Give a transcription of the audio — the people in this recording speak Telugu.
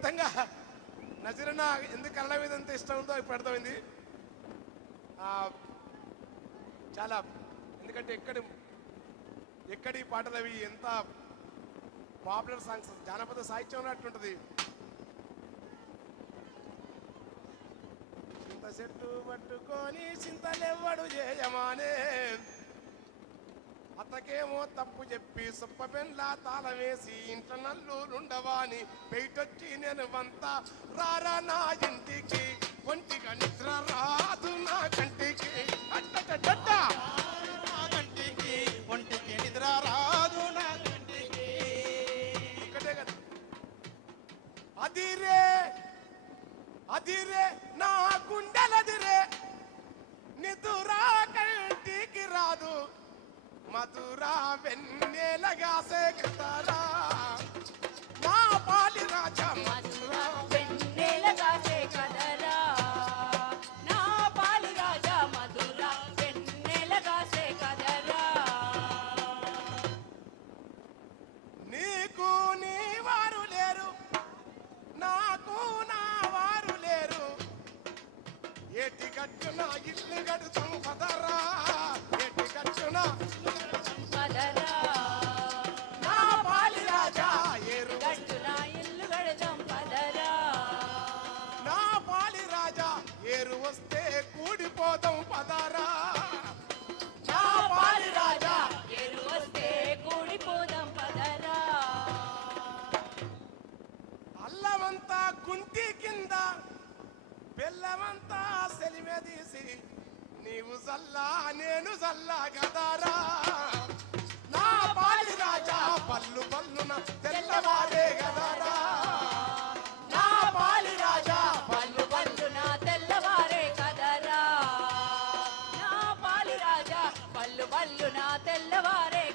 అద్భుతంగా నజీరన్న ఎందుకు కన్నడ మీద ఎంత ఇష్టం ఉందో ఇప్పుడు అర్థమైంది. చాలా ఎందుకంటే ఎక్కడి పాటలు అవి ఎంత పాపులర్ సాంగ్స్, జానపద సాహిత్యం ఉన్నట్టుంటది. చింత చెట్టు పట్టుకొని చింతలెవ్వడు చేయమానే, అతకేమో తప్పు చెప్పి సొప్ప పెండ్లా తాళం వేసి ఇంట్లో నల్లులుండవా అని బయటొచ్చి నేను వంతా రారా నా ఇంటికి, ఒంటిగా నిద్ర రాదు నా కంటికి, కంటికి ఒంటికి నిద్ర రాదు నా కంటికి. ఒకటే కదా. అదిరే అదిరే నా గుండెలదిరే, నిదురా కంటికి రాదు, మధురా వెన్నెలగాసే కదరా నా పాలి రాజా, మధురా వెన్నెలగాసే కదరా నా పాలి రాజా, మధురా వెన్నెలగాసే కదరా. నీకు నీ వారు లేరు, నాకు నా వారు లేరు, ఏటి కట్టున ఇల్లు గడుతాం పదరా, ఏటి కట్టున కదరా నా పాలి రాజా ఏరు, గట్టున ఇల్లు గడదాం కదరా. నా పాలి రాజా ఏరు వస్తే కూడిపోదాం పదరా, నా పాలి రాజా ఏరు వస్తే కూడిపోదాం పదరా. అల్లమంతా కుంటి కింద బెల్లమంతా సెలిమెదీసి, నీవు జల్లా నేను జల్లా గదారా నా పాలి రాజా, పల్లు పల్లున తెల్లవారే గదారా నా పాలి రాజా, పల్లు పల్లున తెల్లవారే కదరా నా పాలి రాజా, పల్లు పల్లున తెల్లవారే